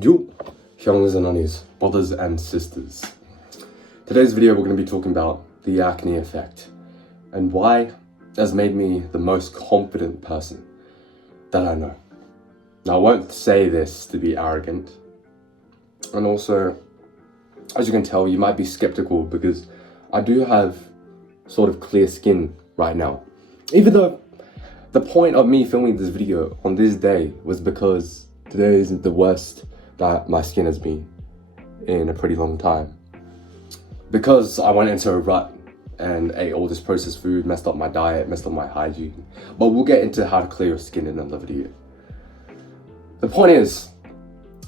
Yo, hyungs and honeys, brothers and sisters. Today's video we're going to be talking about the acne effect and why it has made me the most confident person that I know. Now I won't say this to be arrogant, and also, as you can tell, you might be skeptical because I do have sort of clear skin right now. Even though the point of me filming this video on this day was because today isn't the worst that my skin has been in a pretty long time. Because I went into a rut and ate all this processed food, messed up my diet, messed up my hygiene. But we'll get into how to clear your skin in another video. The point is,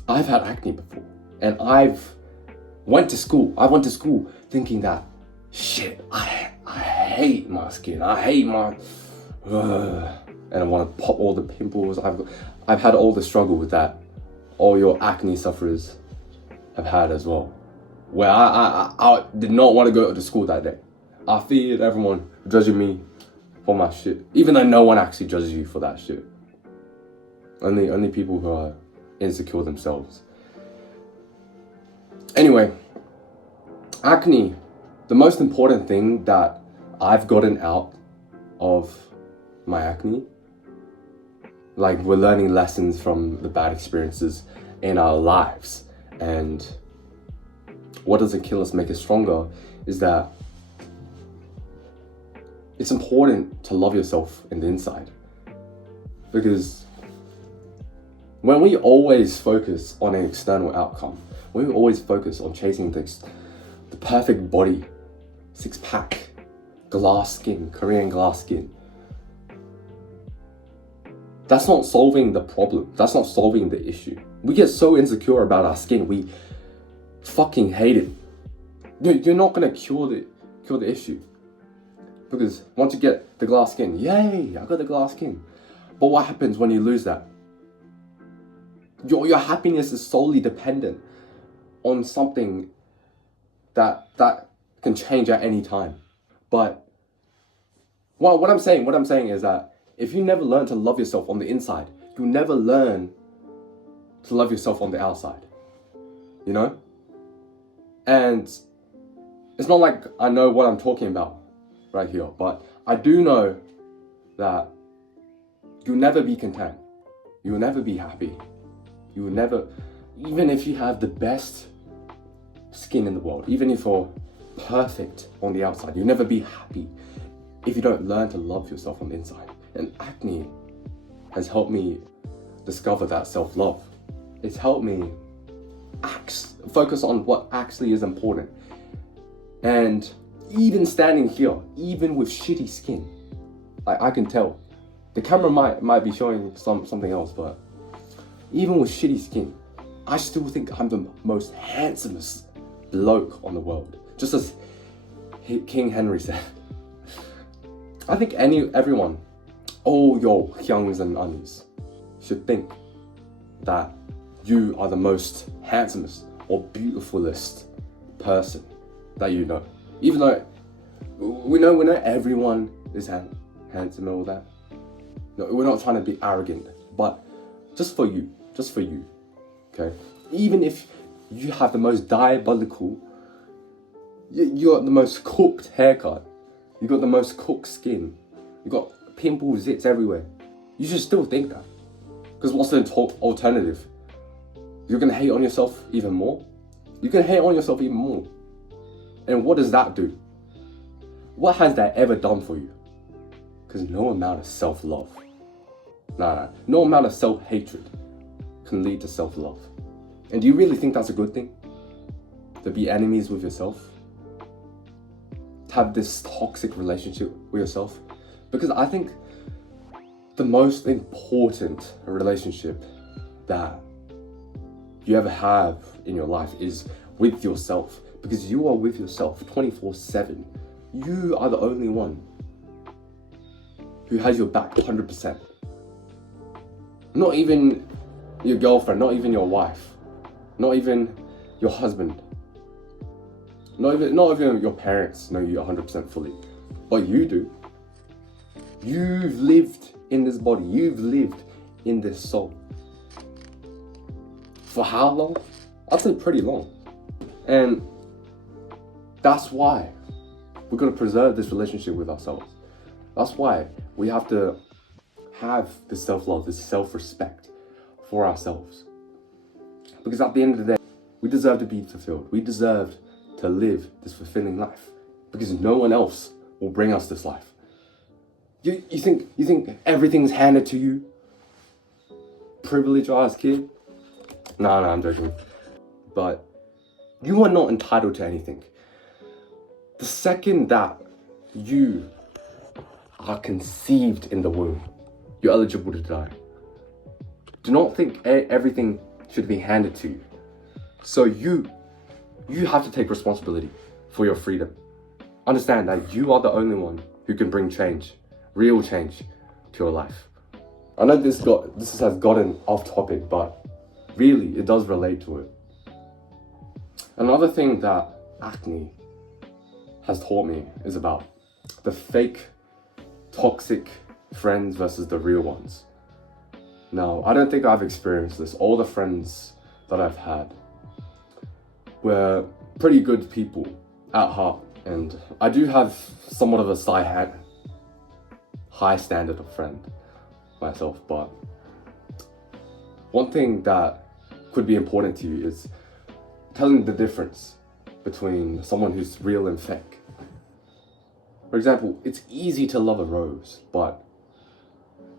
I've had acne before, and I went to school thinking that, shit, I hate my skin, I hate my, and I want to pop all the pimples. I've had all the struggle with that. All your acne sufferers have had as well. Where I did not want to go to school that day. I feared everyone judging me for my shit, even though no one actually judges you for that shit. Only people who are insecure themselves. Anyway, acne, the most important thing that I've gotten out of my acne, like we're learning lessons from the bad experiences in our lives, and what doesn't kill us make us stronger is that it's important to love yourself in the inside. Because when we always focus on an external outcome, when we always focus on chasing the perfect body, six-pack, glass skin, Korean glass skin, that's not solving the problem. That's not solving the issue. We get so insecure about our skin, we fucking hate it. You're not gonna cure the issue. Because once you get the glass skin, yay, I got the glass skin. But what happens when you lose that? Your happiness is solely dependent on something that can change at any time. But what I'm saying is that if you never learn to love yourself on the inside, you'll never learn to love yourself on the outside. You know? And it's not like I know what I'm talking about right here, but I do know that you'll never be content. You will never be happy. You will never, even if you have the best skin in the world, even if you're perfect on the outside, you'll never be happy if you don't learn to love yourself on the inside. And acne has helped me discover that self-love. It's helped me focus on what actually is important. And even standing here, even with shitty skin, I can tell. The camera might be showing something else, but even with shitty skin, I still think I'm the most handsomest bloke on the world. Just as King Henry said. I think everyone, all your hyungs and unis, should think that you are the most handsomest or beautifulest person that you know. Even though we know everyone is handsome and all that. No, we're not trying to be arrogant, but just for you, okay? Even if you have the most diabolical, you got the most cooked haircut, you got the most cooked skin, you got pimples, zits everywhere, you should still think that. Because what's the alternative? You're gonna hate on yourself even more? You can hate on yourself even more. And what does that do? What has that ever done for you? Because no amount of self-love, no amount of self-hatred can lead to self-love. And do you really think that's a good thing? To be enemies with yourself? To have this toxic relationship with yourself? Because I think the most important relationship that you ever have in your life is with yourself. Because you are with yourself 24/7. You are the only one who has your back 100%. Not even your girlfriend, not even your wife, not even your husband, not even your parents know you 100% fully, but you do. You've lived in this body, you've lived in this soul For how long? I'd say pretty long. And that's why we're gonna preserve this relationship with ourselves. That's why we have to have this self-love, this self-respect for ourselves. Because at the end of the day, we deserve to be fulfilled. We deserve to live this fulfilling life. Because no one else will bring us this life. You think everything's handed to you? Privileged ass kid? No, I'm joking. But you are not entitled to anything. The second that you are conceived in the womb, you're eligible to die. Do not think everything should be handed to you. So you have to take responsibility for your freedom. Understand that you are the only one who can bring change, real change, to your life. I know this has gotten off topic, but really it does relate to it. Another thing that acne has taught me is about the fake, toxic friends versus the real ones. Now, I don't think I've experienced this. All the friends that I've had were pretty good people at heart. And I do have somewhat of a high standard of friend myself. But one thing that could be important to you is telling the difference between someone who's real and fake. For example, it's easy to love a rose, but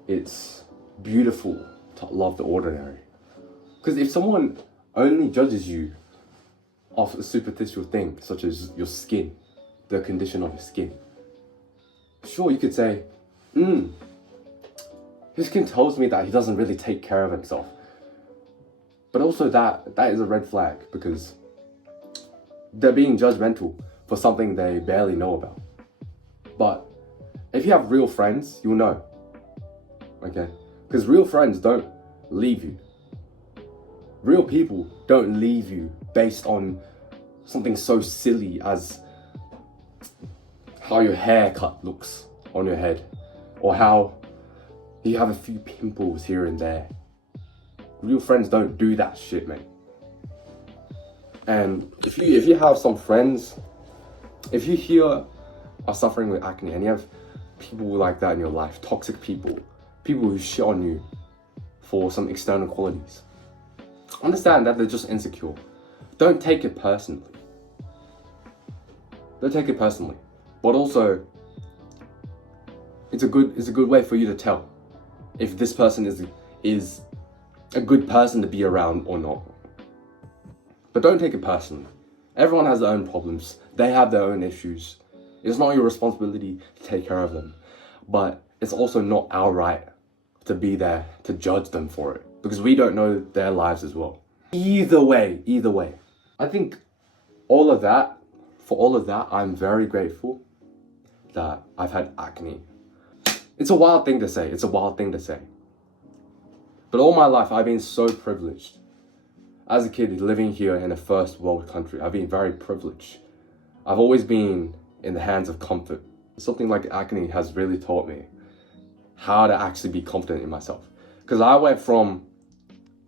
it's beautiful to love the ordinary. Because if someone only judges you off a superficial thing, such as your skin, the condition of your skin, sure, you could say, his skin tells me that he doesn't really take care of himself. But also that is a red flag, because they're being judgmental for something they barely know about. But if you have real friends, you'll know. Okay? Because real friends don't leave you. Real people don't leave you based on something so silly as how your haircut looks on your head, or how you have a few pimples here and there. Real friends don't do that shit, mate. And if you have some friends, if you here are suffering with acne and you have people like that in your life, toxic people who shit on you for some external qualities, understand that they're just insecure. Don't take it personally. Don't take it personally. But also, it's a good way for you to tell if this person is a good person to be around or not. But don't take it personally. Everyone has their own problems. They have their own issues. It's not your responsibility to take care of them. But it's also not our right to be there to judge them for it, because we don't know their lives as well. Either way, I think for all of that, I'm very grateful that I've had acne. It's a wild thing to say. But all my life, I've been so privileged. As a kid living here in a first world country, I've been very privileged. I've always been in the hands of comfort. Something like acne has really taught me how to actually be confident in myself. Because I went from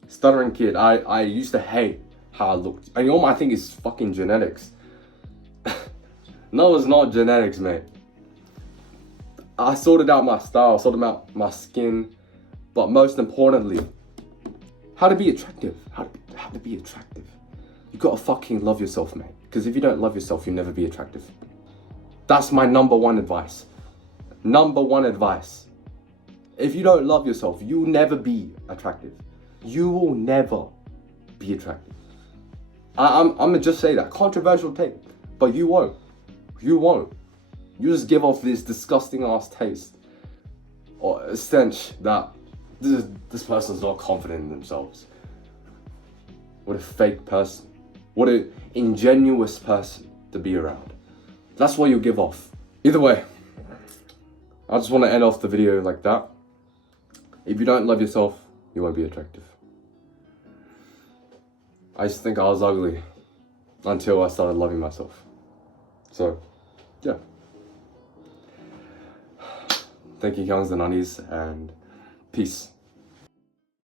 stuttering kid, I used to hate how I looked. And all my thing is fucking genetics. No, it's not genetics, mate. I sorted out my style, sorted out my skin, but most importantly, how to be attractive. How to be attractive. You gotta fucking love yourself, mate. Because if you don't love yourself, you'll never be attractive. That's my number one advice. If you don't love yourself, you'll never be attractive. You will never be attractive. I'm gonna just say that. Controversial take, but you won't. You just give off this disgusting ass taste or a stench that this person's not confident in themselves. What a fake person. What an ingenuous person to be around. That's what you give off. Either way, I just want to end off the video like that. If you don't love yourself, you won't be attractive. I used to think I was ugly until I started loving myself. So, yeah. Thank you, youngs and aunties, and peace.